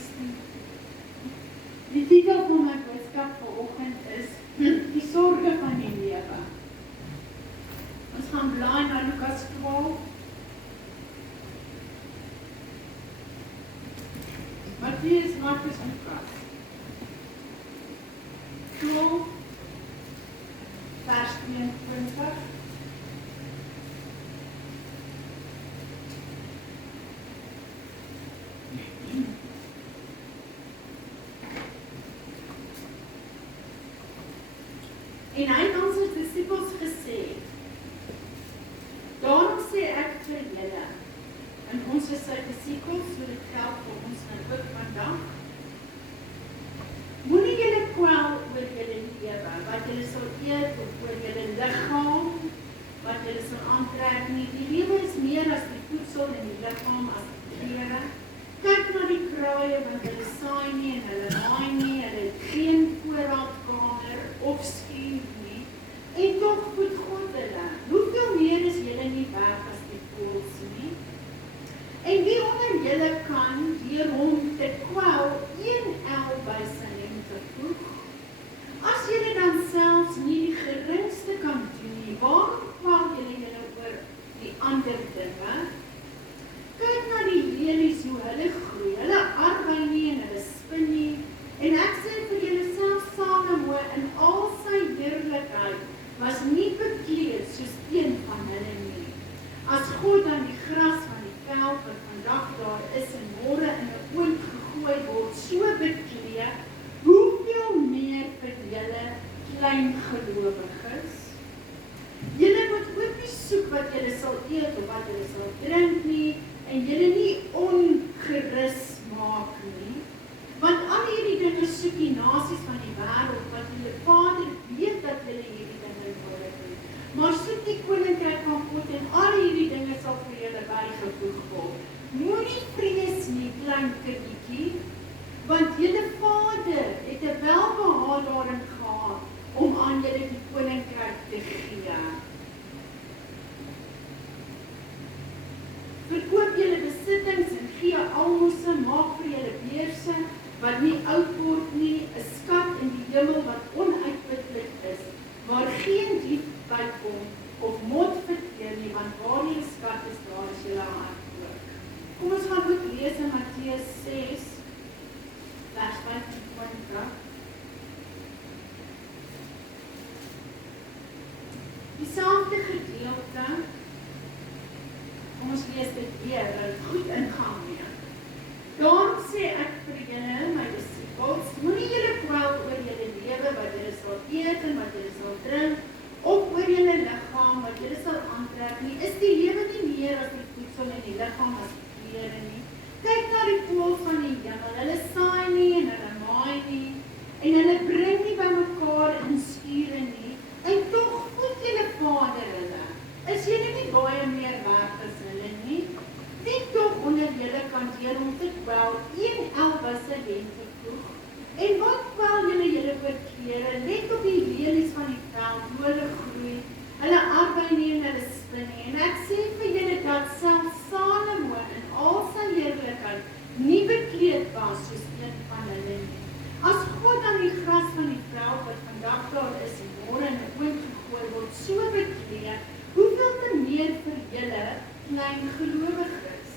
16. Die titel van my boodskap vanoggend is Die sorge van die lewe. Ons gaan blaai na Lukas 12. Mattheus, Markus en Lukas. 12 vers 22. En hy het aan sy disippels gesê, daarom sê ek vir julle, en ons is sy disippels, so dit geld vir ons nou ook vandag, moenie julle kwel oor julle lewe, wat julle sal eet, of oor julle liggaam, wat julle sal aantrek nie. Die lewe is meer as die voedsel en die liggaam as die klere. Kyk na die kraaie, want hulle saai nie en hulle maai nie, hulle het geen voorraadkamer of skuur nie, en tog voed God hulle. Hoeveel meer is julle nie werd as die voëls nie? En wie onder julle kan deur hom te kwel een el by sy lengte voeg? As julle dan selfs nie die geringste kan doen nie, waarom kwel julle oor die ander dinge? Kyk na die lelies, hoe hulle groei, hulle arbei nie en hulle spin nie, en ek sê vir julle self Salomo in al sy heerlikheid was nie bekleed soos een van hulle nie. As God dan die gras van die veld wat vandag daar is en môre in 'n oond gegooi word, so bekleed, hoeveel meer vir julle klein gelowiges? Julle moet ook nie soek wat julle sal eet of wat julle sal drink nie, en julle nie ongerus maak nie, want al hierdie dinge soek die nasies van die wêreld, wat julle Vader weet dat julle hierdie dinge nodig het. Maar soek die koninkryk van God en al hierdie dinge sal vir julle bygevoeg word. Moenie vrees nie, klein kindertjie, want julle Vader het 'n welbehae daarin gehad om aan julle die koninkryk te gee. Verkoop julle besittings en gee almoëse, maak vir julle beurse wat nie oud word nie, 'n skat in die hemel wat onuitputlik is, waar geen dief bykom of mot verteer nie, want waar julle skat is, daar is julle hart ook. Kom ons gaan ook lees in Matteus 6, vers 25. Dieselfde gedeelte. Kom ons lees dit weer, dat het goed ingaan mee. Daarom sê ek vir julle, my disippels, moenie julle kwel oor julle lewe, wat julle sal eet en wat julle sal drink, of oor julle liggaam, wat julle sal aantrek nie. Is die lewe nie meer as die voedsel en die liggaam as die klere nie? Kyk na die voëls van die hemel, hulle saai nie en hulle maai nie, en hulle bring nie bymekaar in skure nie, en tog voed julle Vader hulle. Is julle nie baie meer werd as hulle nie? Wie tog onder julle kan deur om te kwel een el by sy lengte voeg? En wat kwel julle oor klere? Let op die lelies van die veld, hoe hulle groei, hulle arbei nie en hulle spin nie. En ek sê vir julle dat selfs Salomo in al sy heerlikheid nie bekleed was soos een van hulle nie. As God aan die gras van die veld wat vandag daar is en môre in 'n oond gegooi word, so bekleed, hoeveel te meer vir julle klein gelowiges.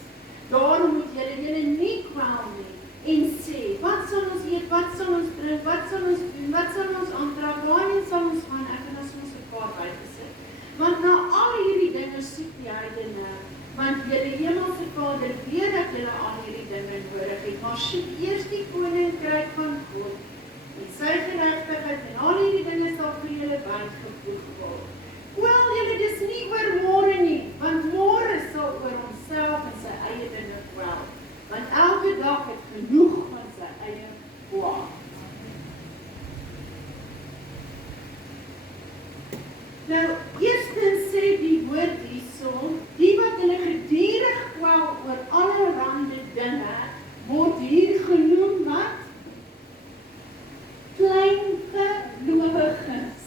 Daarom moet julle nie kwel nie en sê, wat sal ons eet, wat sal ons drink, wat sal ons doen, wat sal ons aantrek, waarheen sal ons gaan, ek en as ons 'n paar uitgesit. Want na al hierdie dinge soek die heidene, want julle hemelse Vader weet dat julle al hierdie dinge nodig het, maar soek eers die koninkryk van God en sy geregtigheid en al hierdie dinge sal vir julle bygevoeg word. Kwel julle dis nie oor môre nie, want môre sal oor homself en sy eie dinge kwel, want elke dag het genoeg van sy eie kwaad. Nou, eerstens sê die woord hierso, die wat hulle gedurig kwel oor allerhande dinge, word hier genoem wat? Klein gelowiges.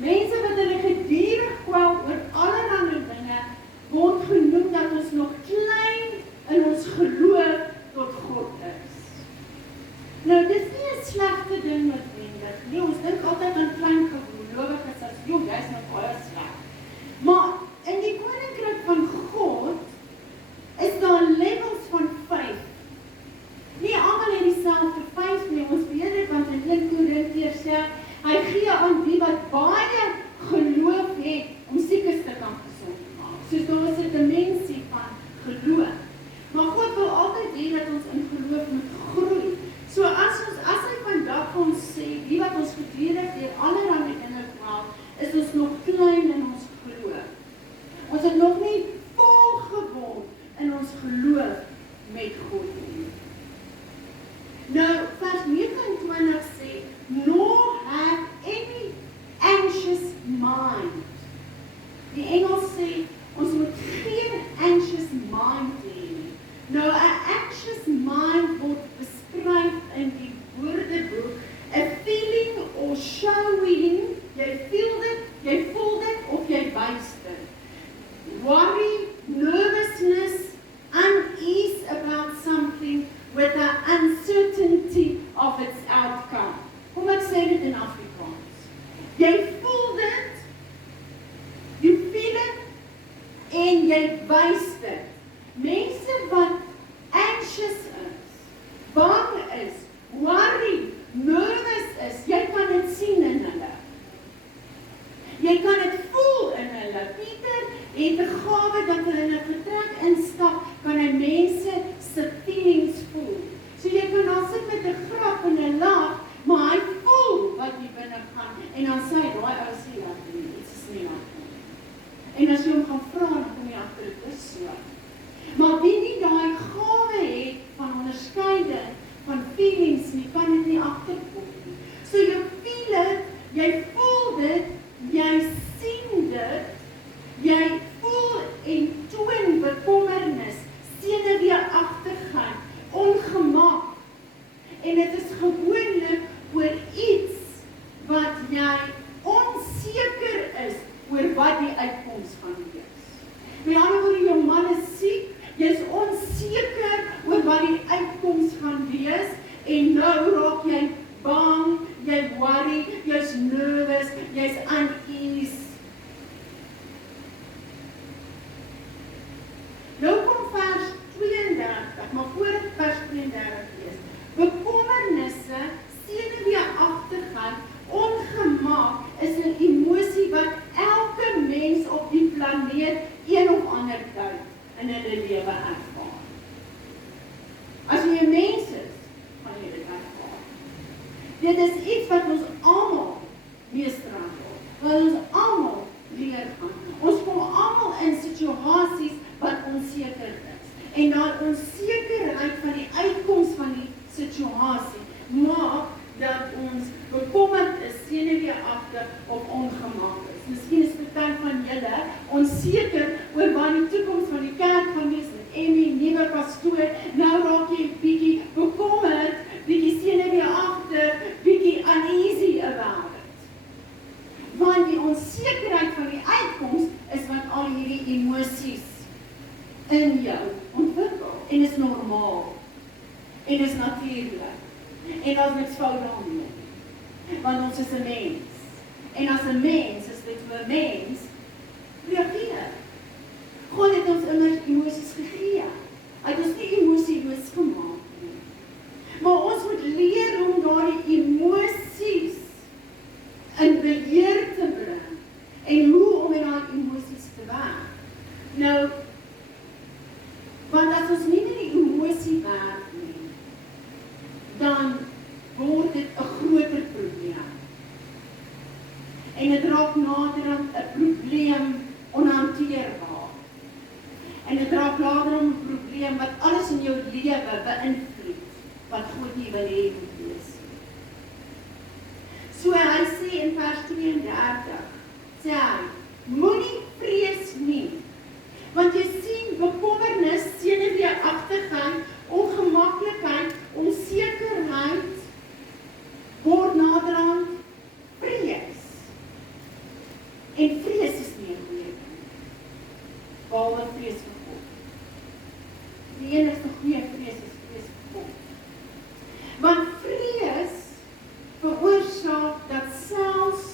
Mense wat hulle gedurig kwel oor allerhande dinge, word genoem dat ons nog klein in ons geloof tot gee aan die wat baie geloof het om siekes te kan gesond maak. Soos daar is 'n dimensie van geloof. Maar God wil altyd hê dat ons in geloof moet groei. So as hy vandag vir ons sê, die wat ons gedurig deur allerlei dinge kwel, is ons nog klein in ons geloof. Ons het nog nie volgeword in ons geloof met God nie. Nou, vers 29 sê, nor have any anxious mind. Die Engels sê, ons moet geen anxious mind hê nie. Nou, 'n anxious mind word beskryf in die Woordeboek, a feeling or showing, jy voel dit of jy wys dit. Worry, nervousness, unease about something with the uncertainty of its outcome. Kom ek sê dit in Afrikaans. Jy voel dit, you feel it, en jy wys dit. Mense wat anxious is, bang is, worry, nervous is, jy kan dit sien in hulle. Jy kan dit voel in hulle. Pieter het 'n gawe dat hulle in 'n vertrek instap, kan hy mense se feelings voel. So jy kan dan sit met 'n grap en 'n lag, maar hy voel wat hier binne gaan. En dan sê hy, daai ou sê dat iets is nie reg nie. En as jy hom gaan vra, dan kom jy agter dit is so. Maar wie nie daai gawe het van onderskeiding van feelings nie, kan dit nie agterkom nie. So jy feel dit, jy voel dit, jy sien dit, jy voel en toon bekommernis, senuweeagtigheid, ongemak. En dit is gewoonlik oor iets wat jy onseker is oor wat die uitkoms gaan wees. Met ander woorde, jou man is siek, jy is onseker oor wat die uitkoms gaan wees, en nou raak jy bang, jy worry, jy's nervous, jy's unease. Nou kom vers 32, maar voor ek vers 32 lees. Bekommernisse, senuweeagtigheid, ongemak is 'n emosie wat elke mens op die planeet een of ander tyd in hulle lewe ervaar. As jy 'n mens is, gaan jy dit ervaar. Dit is iets wat ons almal mee struggle, wat ons almal leer gaan. Ons kom almal in situasies wat onseker is. En daai onsekerheid van die uitkoms van die situasie maak dat ons bekommerd is, senuweeagtig of ongemak is. Miskien is party van julle onseker oor wat die toekoms van die kerk gaan wees met Emmy, nuwe pastoor. Nou raak jy bietjie bekommerd, bietjie senuweeagtig, bietjie uneasy about it. Want die onsekerheid van die uitkoms is wat al hierdie emosies in jou ontwikkel. En is normaal. En is natuurlijk. En daar is niks fout daarmee. Want ons is 'n mens. En as 'n mens is dit hoe 'n mens reageer. God het ons immers emosies gegee. Hy het ons nie emosieloos gemaak nie. Maar ons moet leer om daardie emosies in beheer te bring. En hoe om met daai emosies te werk. Nou, want as ons nie met die emosie werk nie, dan word dit 'n groter probleem. En dit raak naderhand 'n probleem onhanteerbaar. En dit raak naderhand 'n probleem wat alles in jou lewe beïnvloed, wat God nie wil hê moet wees. So hy sê in vers 32, sê hy, moenie vrees nie, want jy sien bekommernis, senuweeagtigheid, ongemaklikheid, onsekerheid word naderhand vrees. En vrees is nie 'n goeie ding, behalwe vrees vir God. Die enigste goeie vrees is vrees vir God. Want vrees veroorsaak dat selfs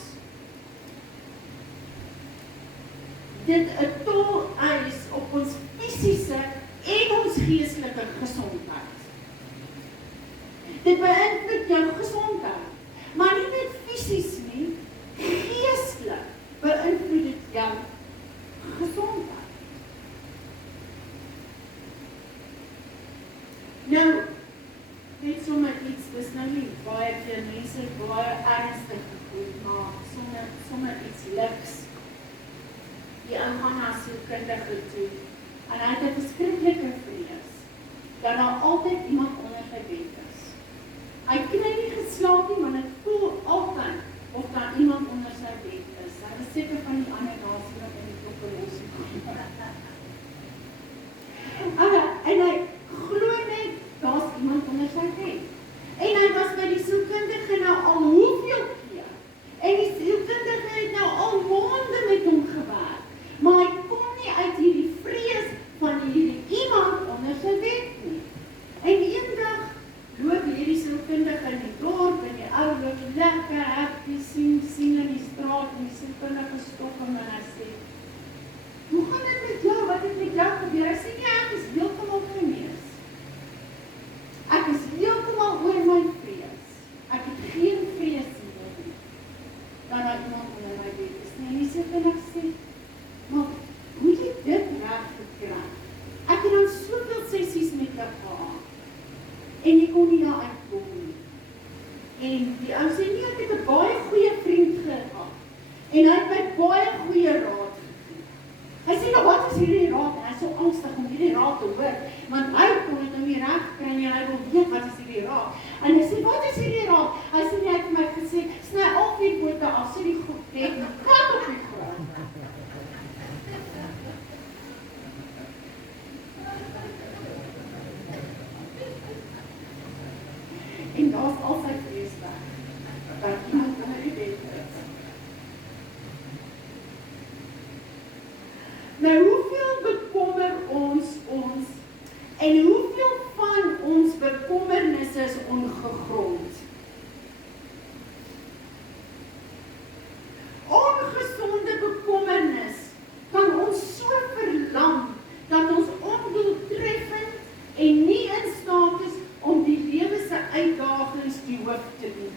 dit 'n tol eis op ons fisiese en ons geestelike gesondheid. Dit beïnvloed jou gesondheid, maar nie net fisies nie, misluks. Die ou gaan na sielkundige toe, en hy het 'n verskriklike vrees, dat daar altyd iemand onder sy bed is. Hy kry nie geslaap nie, maar het voel altyd of daar iemand onder sy bed is. Hy is seker van die ander nasie wat in die oplossing gaan. En hy glo net, daar's iemand onder sy bed. En hy was by die sielkundige nou al hoeveel keer. En die sielkundige het nou al maande met hom gewerk. Maar hy kom nie uit hierdie vrees van hierdie iemand onder sy bed nie. En eendag loop hierdie sielkundige in die dorp en die ou loop lekker happy sien in die straat en die sielkundige stop hom en hy sê, hoe gaan dit met jou? Wat het met jou gebeur? Hy sê, ja, ek is heeltemal genees. Ek is heeltemal oor my vrees. Ek het geen vrees nie. Dat daar iemand onder my bed is. En die sielkundige sê, maar hoe het jy dit reg gekry? Ek het dan soveel sessies met jou gehad. En jy kon nie daar uitkom nie. En die ou sê, nee, ek het 'n baie goeie vriend gehad. En hy het my baie goeie raad gegee. Hy sê, nou wat is hierdie raad? En hy is so angstig om hierdie raad te hoor, want hy kon het om die reg kry en hy wil weet wat is hierdie raad. En hy sê, wat is hierdie raad? Hy sê, nee, hy het vir my gesê, sny al 4 pote af, sê die goed bed, kat op die grond. En daar is al sy vrees weg, dat iemand onder die bed is. Nou, hoeveel bekommer ons, en hoeveel van ons bekommernisse is ongegrond? Ongesonde bekommernis kan ons so verlam, dat ons ondoeltreffend en nie in staat is om die lewe se uitdagings die hoof te doen.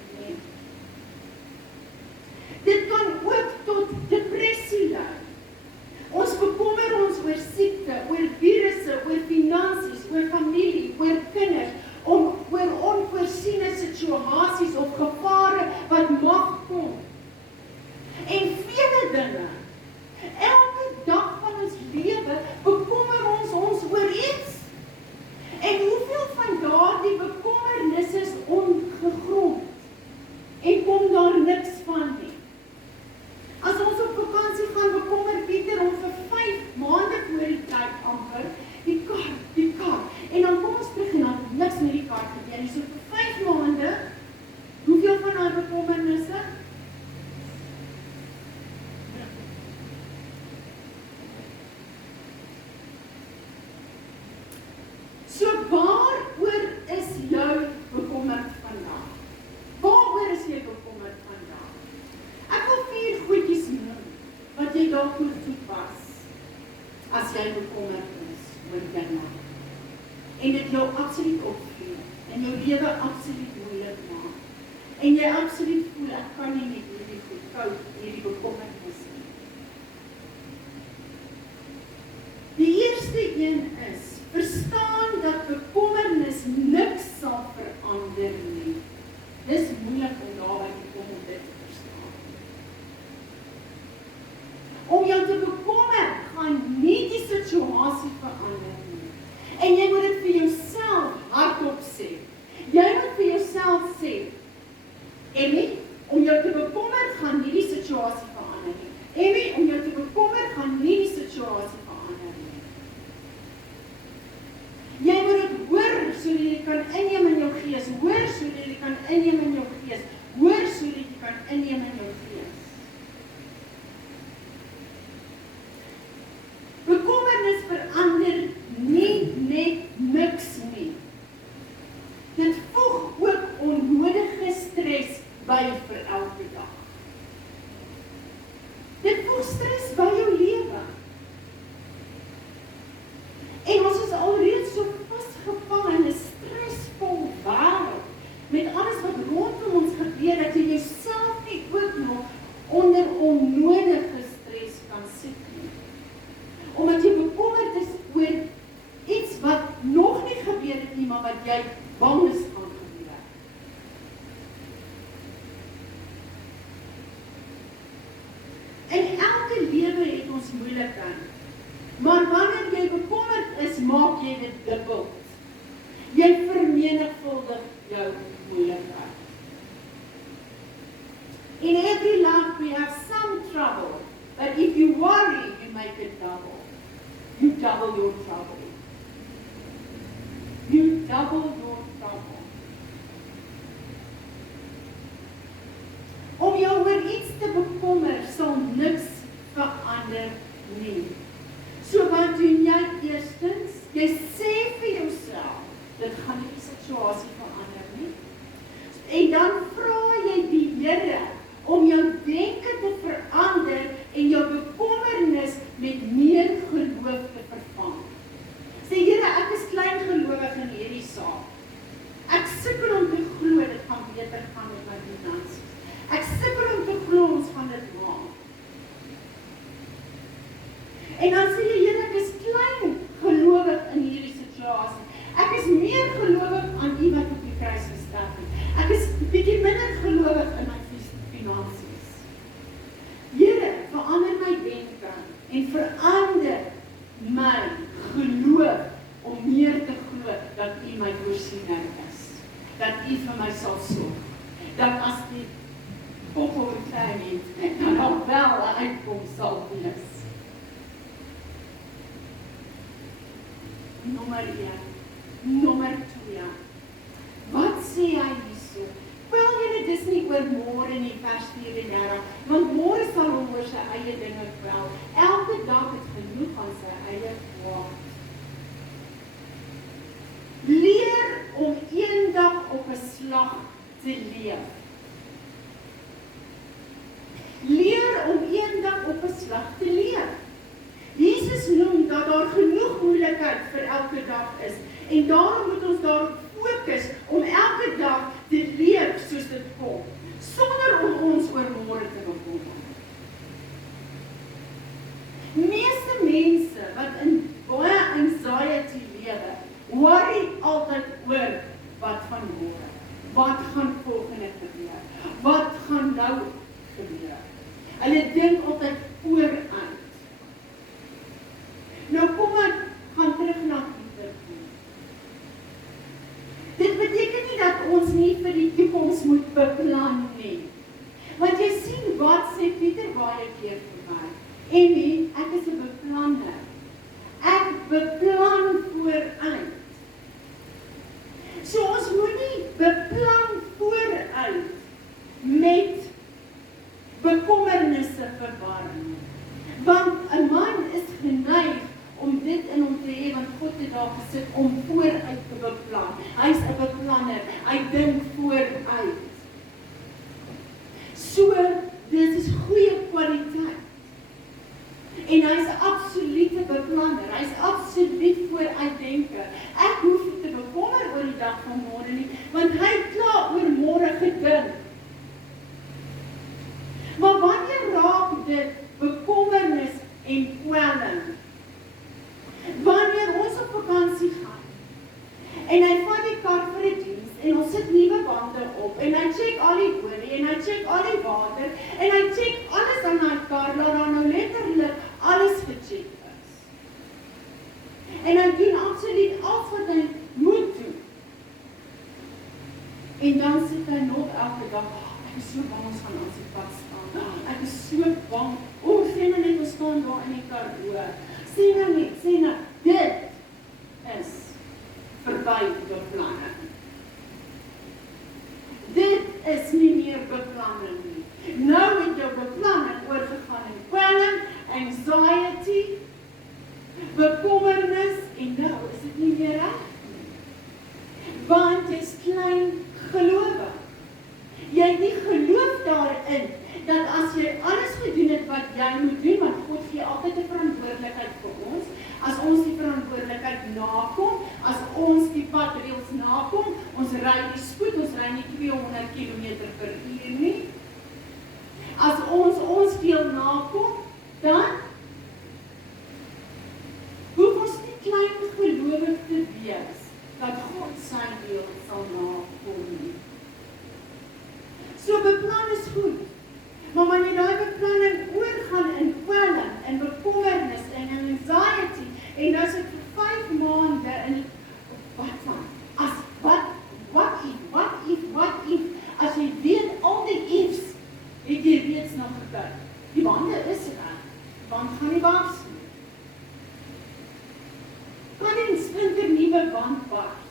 Dit kan ook tot depressie lei. Ons bekommer ons oor siekte, oor virusse, oor finansies, oor familie, oor kinders, oor onvoorsiene situasies of gevare wat mag kom. En vele dinge. Elke dag van ons lewe bekommer ons oor iets. En hoeveel van daardie bekommernis is ongegrond en kom daar niks van nie. As ons op vakansie gaan, bekommer Pieter om vir 5 maande voor die tyd amper die kar. En dan kom ons terug en dan niks met die kar gebeur nie. So vir 5 maande, hoeveel van daai bekommernisse? So waaroor is jou bekommerd vandag? Waaroor is jy bekommerd vandag? Ek wil 4 goedjies noem, wat jy dalk moet toepas, as jy bekommerd is oor dinge. En dit jou absoluut opvee, en jou lewe absoluut moeilik maak. En jy absoluut voel, ek kan nie met hierdie goed koop, hierdie bekommernis nie. Die eerste een is, verstaan dat bekommernis niks sal verander nie. Dis moeilik om daarby te kom om dit te verstaan. Om jou te bekommer, gaan nie die situasie verander nie. En jy moet dit vir jouself hardop sê. Jy moet vir jouself sê, Emmy, om jou te bekommer, gaan nie die situasie verander nie. Emmy, om jou te bekommer, gaan nie die situasie verander nie. Jy moet dit hoor, sodat jy kan inneem in jou gees. Hoor, sodat jy kan inneem in jou gees. Hoor, sodat jy kan inneem in jou gees. Bekommernis verander nie net niks nie. Dit voeg ook onnodige stres by vir elke dag. Dit voeg stres by jou lewe. En ons is alreeds so vasgevang in 'n stresvol wêreld, met alles wat rondom ons gebeur, dat jy jouself nie ook nog onder onnodige stres kan sit nie. Omdat jy bekommerd is oor iets wat nog nie gebeur het nie, maar wat jy bang is gaan gebeur. In elke lewe het ons moeilikheid. Maar wanneer jy bekommerd is, maak jy dit dubbel. Jy vermenigvuldig jou moeilikheid. In every life we have some trouble, but if you worry, you make it double. You double your trouble. You double your trouble. Om jou oor iets te bekommer, sal niks verander nie. So wat doen jy eerstens? Jy sê vir jouself, dit gaan nie die situasie verander nie. En dan vra jy die Here om jou denke te verander en jou bekommernis met meer geloof te vervang. Sê Here, ek is klein gelowig in hierdie saak. Ek sukkel om te glo dit gaan beter gaan met my finansies. Ek sukkel om te glo ons gaan dit maak. En dan sê jy, Here, ek is klein gelowig in hierdie situasie. Ek is meer gelowig aan U wat op die kruis gesterf het. Ek is bietjie minder gelowig in my finansies. Here, verander my denke en verander my geloof om meer te glo dat U my voorsiening is. Dat U vir my sal sorg. Dat as die poppel klein het, dan al wel 'n uitkoms sal wees. Nommer 1. Nommer 2. Wat sê hy hierso? Wel, julle, dis nie oor môre in die vers 34, want môre sal hom oor sy eie dinge kwel. Elke dag het genoeg aan sy eie kwaad. Leer om eendag op 'n slag te leef. Leer om eendag op 'n slag te leef. Jesus noem dat daar genoeg moeilikheid vir elke dag is, en daarom moet ons daarop fokus om elke dag te leef soos dit kom, sonder om ons oor môre te bekommer. Meeste mense wat in baie anxiety lewe, worry altyd oor wat van môre, wat gaan volgende gebeur, wat gaan nou gebeur. Hulle dink altyd vooruit. Nou kom ek gaan terug na Pieter toe. Dit beteken nie dat ons nie vir die toekoms moet beplan nie. Want jy sien wat sê Pieter baie keer vir my. Emmy, ek is 'n beplanner. Ek beplan vooruit. So ons moet nie beplan vooruit met bekommernisse verwar nie. Want 'n man is geneig om dit in hom te hê, want God het daar gesit om vooruit te beplan. Hy's 'n beplanner, hy dink vooruit. So, dit is goeie kwaliteit. En hy's 'n absolute beplanner, hy's absoluut vooruitdenker. Ek hoef nie te bekommer oor die dag van môre nie, want hy het klaar oor môre gedink. Maar wanneer raak dit bekommernis en kwelling? Wanneer ons op vakansie gaan, en hy vat die kar vir die diens, en ons sit nuwe bande op, en hy check al die olie, en hy check al die water, en hy check alles aan die kar, laat daar nou letterlik alles gecheck is. En hy doen absoluut alles wat hy moet doen. En dan sit hy nog elke dag, ek is so bang ons gaan aan sy pad staan, ek is so bang, sê my net, ons staan daar in die Karoo, sê nou, dit is verby beplanning. Dit is nie meer beplanning nie. Nou het jou beplanning oorgegaan in kwelling, anxiety, bekommernis, en nou is dit nie meer reg nie. Want jy is klein gelowig. Jy het nie geloof daarin, dat as jy alles gedoen het wat jy moet doen, want God gee altyd 'n verantwoordelikheid vir ons, as ons die verantwoordelikheid nakom, as ons die padreëls nakom, ons ry die spoed, ons ry nie 200 km/h nie. As ons deel nakom, dan hoef ons nie klein gelowig te wees, dat God sy deel sal nakom nie. So beplan is goed, maar wanneer daai beplanning oorgaan bid. Die bande is reg, die band gaan nie bars nie. Kan die splinternuwe band bars?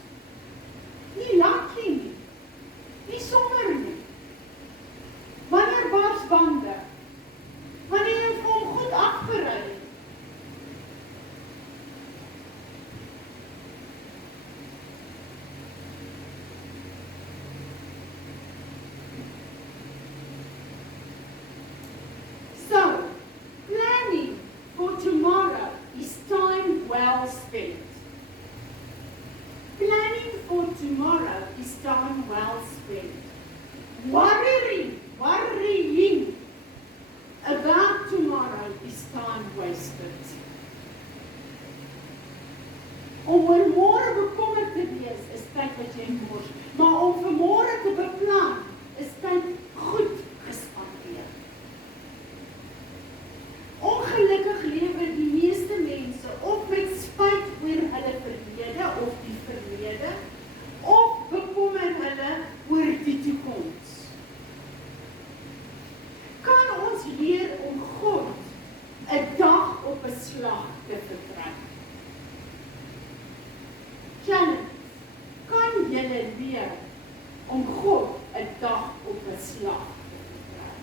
Nie lucky nie, nie sommer nie. Wanneer bars bande? Wanneer jy vir hom goed afgery het? So, planning for tomorrow is time well spent. Planning for tomorrow is time well spent. Worrying about tomorrow is time wasted. Om oor môre bekommerd te wees is tyd wat jy mors, maar om vir môre te beplan is tyd goed gespandeer. Ongelukkig lewe die meeste mense of met spyt oor hulle verlede of die verlede, of bekommer hulle oor die toekoms. Kan ons leer om God 'n dag op 'n slag te vertrek? Challenge, kan julle leer om God 'n dag op 'n slag te vertrek?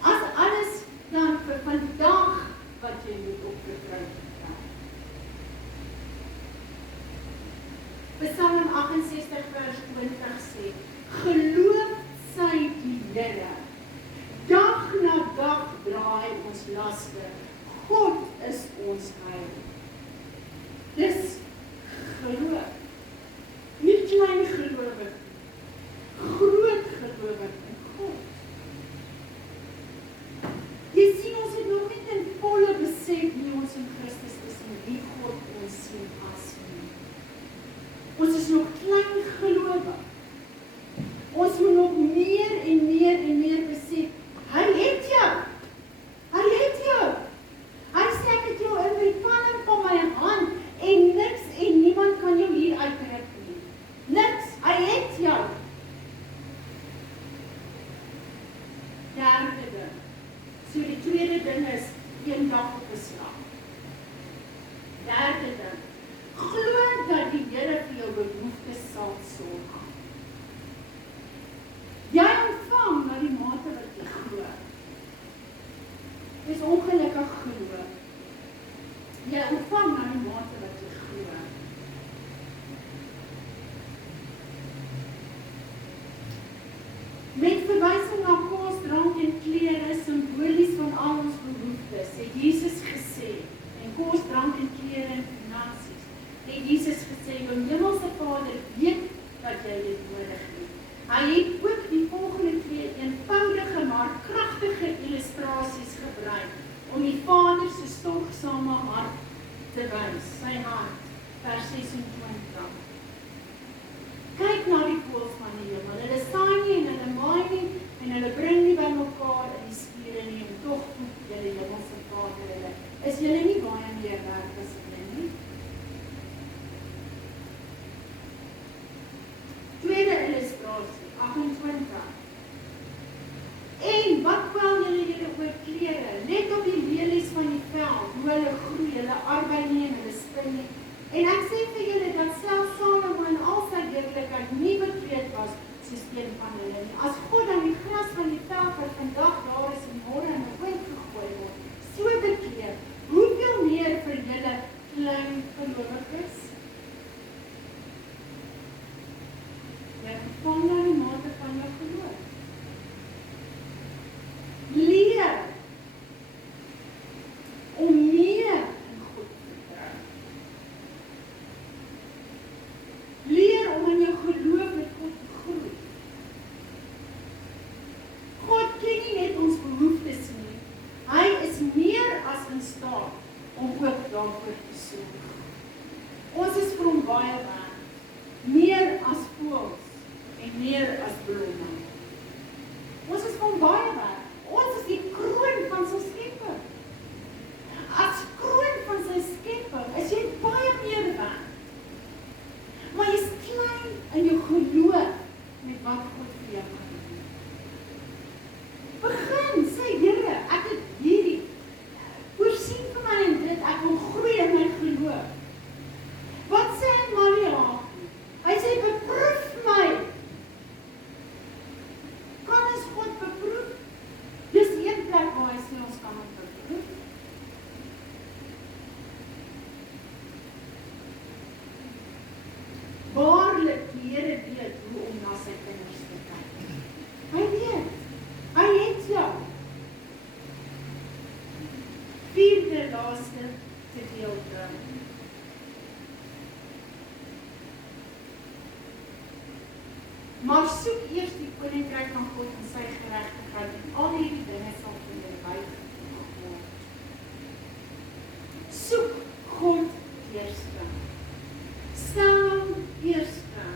As alles dan vir vandag wat jy moet opgetrek vertrek. Psalm 68 vers 20 sê, geloof sy die Here. Dag na dag draai ons laste. God is ons heil. Dis geloof. Nie klein gelowig, groot gelowig in God. Jy sien, ons het nog nie in volle besef wie ons in Christus is en wie God ons sien as nie. Ons is nog klein gelowig. Ons moet nog meer en meer besef. Hy het jou. Hy het jou. Hy sê ek het jou in die palm van my hand en niks en niemand kan jou hier uitruk nie. Niks. Hy het jou. Derde ding. So die tweede ding is een dag op 'n slag. Derde ding. Glo dat die Here vir jou behoeftes sal sorg. Jy ontvang na die mate wat jy glo. Dis ongelukkig glo. Jy ontvang na die mate wat jy glo. Met verwysing na kos, drank en klere, simbolies van al ons behoeftes, het Jesus gesê, en kos, drank en klere en finansies, het Jesus gesê, jou hemelse Vader weet dat jy dit nodig het. Hy het ook die volgende twee eenvoudige maar kragtige illustrasies gebruik om die Vader se sorgsame hart te wys, sy hart, vers 26. Kyk na die voëls van die hemel, hulle saai nie en hulle maai nie en hulle bring nie bymekaar in die skure nie en tog voed julle hemelse Vader hulle. Is julle nie baie meer werd as hulle nie? Tweede illustrasie, 28. En wat kwel julle oor klere? Let op die lelies van die veld, hoe hulle groei, hulle arbei nie en hulle spin nie. En ek sê vir julle dat selfs Salomo in al sy heerlikheid nie bekleed was soos een van hulle nie. As God dan die gras van die veld wat vandag daar is en môre in 'n oond gegooi word, so bekleed, hoeveel meer vir julle klein gelowiges? Jy ontvang na die mate van jou geloof. Leer om meer in God te vertrou. Leer om in jou geloof met God te groei. God ken nie net ons behoeftes nie. Hy is meer as in staat om ook daarvoor te sorg. Ons is vir hom baie werd, meer as voëls en meer as blomme. Ons is vir hom baie werd. Ons is die kroon van sy skepping. As kroon van sy skepping is jy baie meer werd. Maar jy is klein in jou geloof met wat God vir jou kan doen. God beproef? Dis een plek waar hy sê ons kan hom beproef. Waarlik die Here weet hoe om na sy kinders te kyk. Hy weet. Hy het jou. Vierde laaste gedeelte. Maar soek eers die koninkryk van God en sy geregtigheid en al hierdie dinge sal vir jou bygemaak word. Soek God eerste. Staan eerste.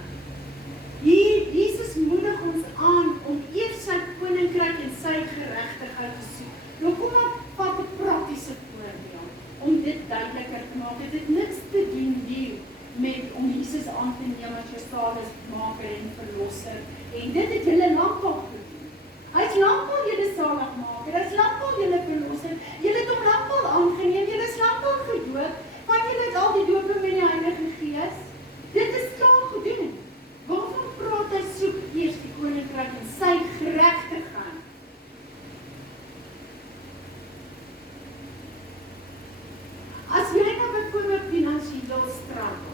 Hier, Jesus moedig ons aan om eers sy koninkryk en sy geregtigheid te soek. Nou kom op, vat 'n praktiese voorbeeld om dit duideliker te maak. Dit het niks te doen hier met om Jesus aan te neem as jou saligmaker en verlosser. En dit het julle lankal gedoen. Hy is lankal julle saligmaker, hy is lankal julle verlosser. Julle het hom lankal aangeneem, julle is lankal gedoop, want julle het al die doop met die Heilige Gees. Dit is klaar gedoen. Waarvan praat hy? Soek eers die koninkryk en sy geregtigheid. As jy nou byvoorbeeld finansiëel struggle,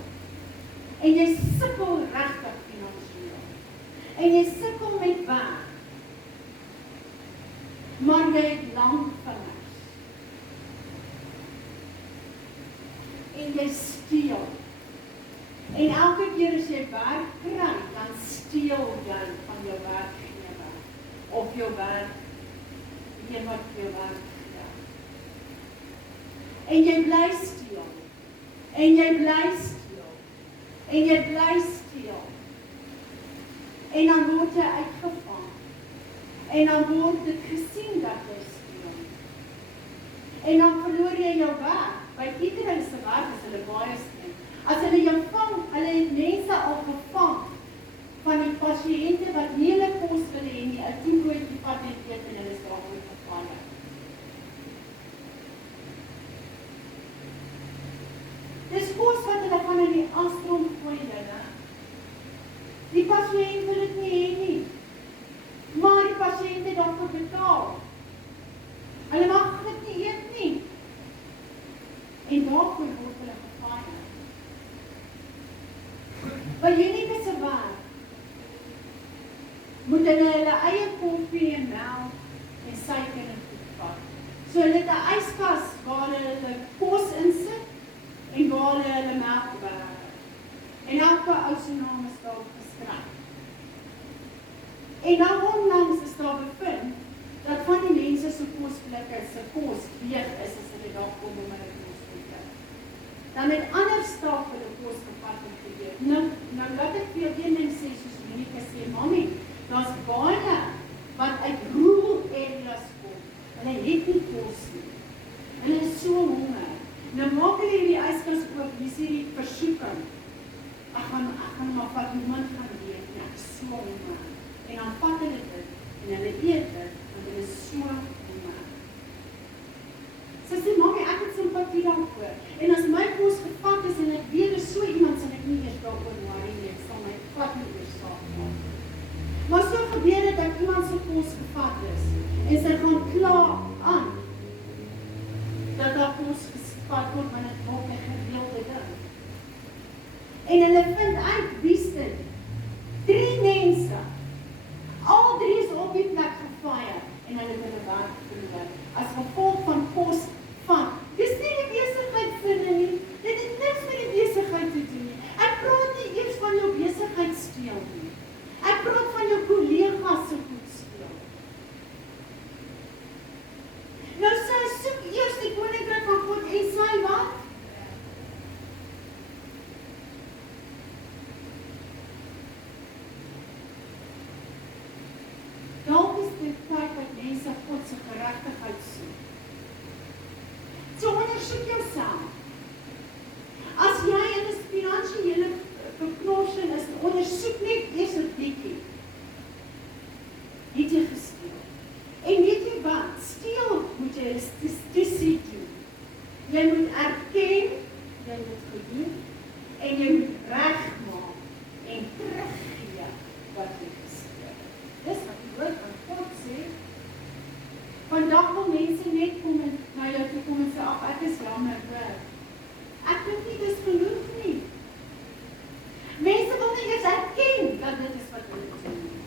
en jy sukkel regtig finansiëel, en jy sukkel met werk, maar jy het lang vingers, en jy steel, en elke keer as jy werk kry, dan steel jy van jou werkgewer, of jou werk, die wat jou werk gee. En jy bly steel, en jy bly steel, en jy bly steel, en dan word jy uitgevang, en dan word dit gesien dat jy steel, en dan verloor jy jou werk. By iedereen se werk is hulle baie streng. As hulle jou vang, hulle het mense al gevang van die pasiënte wat nie hulle kos wil hê nie, 'n toebroodjie vat en eet en hulle is daaroor gevalle. Dis kos wat hulle gaan in die astrom gooi hulle. Die pasiënt wil dit nie hê nie, maar die pasiënt het daarvoor betaal. Hulle mag dit nie eet nie. En daarvoor word hulle gevalle. By Unieke se werk moet hulle eie koffie en melk en suiker en goed vat. So hulle het 'n yskas waar hulle kos insit en waar hulle melk bewerk. En elke ou se naam is daar geskryf. En nou onlangs is daar bevind dat van die mense se kosblikke se kos weeg is as hulle daar kom om hulle kos te kry. Dan het ander staf hulle kos gevat en geweeg. Nou laat ek vir jou een ding sê, soos Unieke sê, mami, daar's baie wat uit rural areas kom. Hulle het nie kos nie. Hulle is so honger. Nou maak hulle hierdie yskas oop, hier is hierdie versoeking. Ek gaan maar vat, niemand gaan weet, ja, ek is so honger. En dan vat hulle dit, en hulle eet dit, want hulle is so honger. Sy sê, mami, ek het simpatie daarvoor. En as my kos gevat is, en ek weet is so iemand, sal ek nie eers daaroor worry nie, ek sal my vat nie eers saak maak. Maar so gebeur het dat iemand se kos gevat is, en sy gaan klaar aan, dat daar kos gevat word, want het maak 'n gereelde ding. En hulle vind uit, wie's dit? 3 mense. Al 3 is op die plek gefire, en hulle het hulle werk verloor. As gevolg van kos van. Dis nie die besigheid vind nie. Dit het niks met die besigheid te doen nie. Ek praat nie eers van jou besigheid steel nie. Ek praat van jou kollegas se goed steel. Nou sy soek eers die koninkryk van God en sy wat? Dalk is dit tyd dat mense God se geregtigheid soek. So ondersoek jouself. As jy in 'n finansiële verknorsing is, ondersoek net eers 'n bietjie. Het jy gesteel? En weet jy wat? Steel moet jy justisie doen. Jy moet erken, jy moet gedoen, en jy moet regmaak en teruggee wat jy gesteel het. Dis wat die woord van God mense net kom en na jou toe kom en sê, ag, ek is jammer, hoor. Ek dink nie, dis genoeg nie. Mense wil nie eens erken dat dit is wat hulle doen.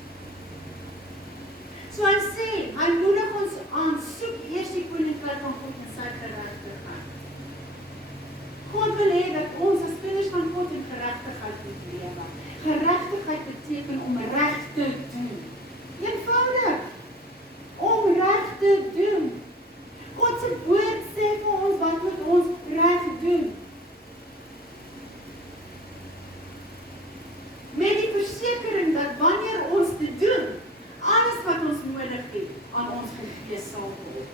So hy sê, hy moedig ons aan, soek eers die koninkryk van God en sy geregtigheid. God wil hê dat ons as kinders van God in geregtigheid moet lewe. Geregtigheid beteken om reg te doen. Eenvoudig. Om reg te doen. God se woord sê vir ons wat moet ons reg doen. Met die versekering dat wanneer ons dit doen, alles wat ons nodig het, aan ons gegee sal word.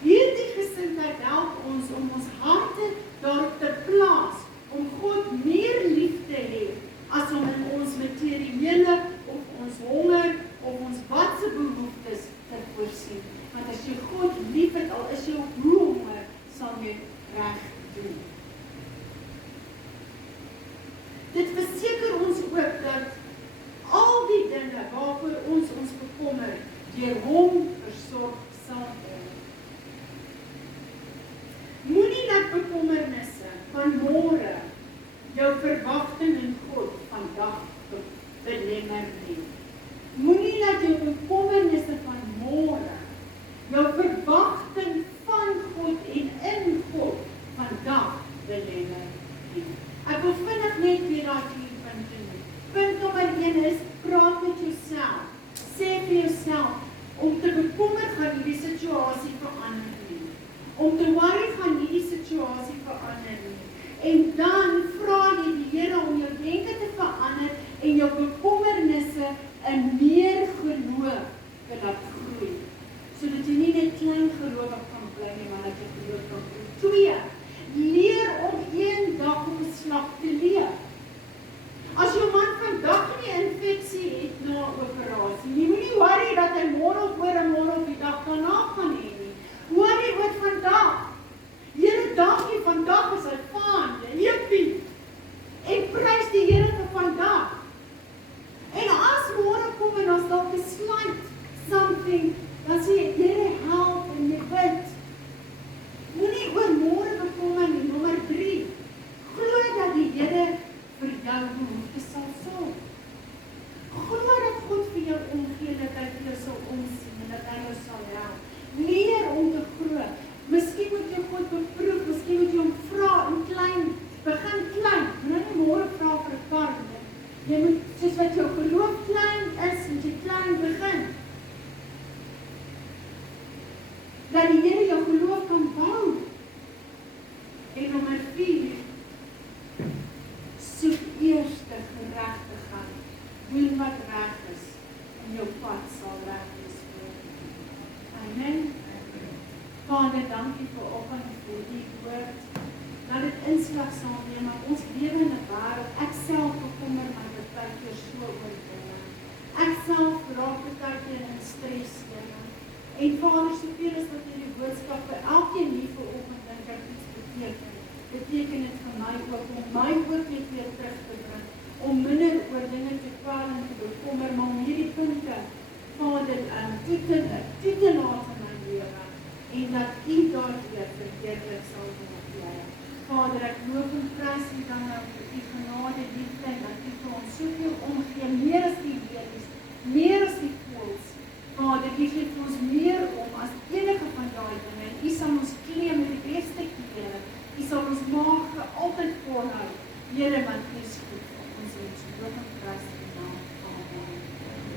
Hierdie gesindheid help ons om ons harte daarop te plaas, om God meer lief te hê, as om in ons materiële, of ons honger, of ons watse behoeftes te voorsien. Want as jy God lief het, al is jy op hoe honger, sal jy reg doen. Dit verseker ons ook dat al die dinge waarvoor ons bekommer, deur hom versorg sal word. Moenie dat bekommernisse van môre jou verwagting in God vandag belemmer nie. Moenie dat jou bekommernisse van môre jou verwagting van God en in God vandag belemmer nie. Ek wil vinnig net weer daai 4 punte noem. Punt nommer 1 is, praat met jouself. Sê vir jouself, om te bekommer gaan hierdie situasie verander nie. Om te worry gaan hierdie situasie verander nie. En dan vra jy die Here om jou denke te verander en jou bekommernisse in meer geloof te laat groei. Sodat jy nie net klein gelowig kan bly nie, maar dat jy geloof kan groei. 2. Leer om een dag op 'n slag te leef. As jou man vandag nie 'n infeksie het na 'n operasie, jy moenie worry dat hy môre of oor 'n môre of die dag daarna gaan hê nie. Worry oor vandag. Here, dankie, vandag is hy fyn, happy. En prys die Here vir vandag. En as môre kom en as dalk 'n slight something, dan sê jy, Here, help en jy bid. Moenie oor môre bekommer nie. Nommer 3. Glo dat die Here vir jou behoeftes sal sorg. Glo dat God vir jou omgee, dat hy vir jou sal omsien en dat hy jou sal help. Leer om te glo. Miskien moet jy God beproef, miskien moet jy hom vra in klein, begin klein. Moenie nie môre vra vir 'n kar nie. Jy moet, soos wat jou geloof klein is, moet jy klein begin. Dat die Here jou geloof kan bou. En nommer 4, soek eers die geregtigheid. Doen wat reg is, en jou pad sal reg wees voor U. Amen. Vader, dankie vir oggend vir die woord. Laat dit inslag sal neem, maar ons lewe in 'n wêreld, ek self bekommer my baie keer so oor dinge. Ek self raak baie keer in stres, Here. En Vader, soveel as wat hierdie boodskap vir elkeen hier vanoggend dink ek iets beteken. Beteken dit vir my ook om my ook net weer terug te bring, om minder oor dinge te kwel en te bekommer, maar om hierdie punte, Vader, toe te laat in my lewe, en dat U daardeur verheerlik sal word, Here. Vader, ek loof en prys U dan nou vir U genade, liefde, en dat U vir ons soveel omgee, meer as die lelies, meer as die voëls. Vader, U gee vir ons meer om as enige van daai dinge, en U sal ons klee met die beste klere. U sal ons maag altyd voorhou. Here, want U is goed vir ons en ons loof en prys.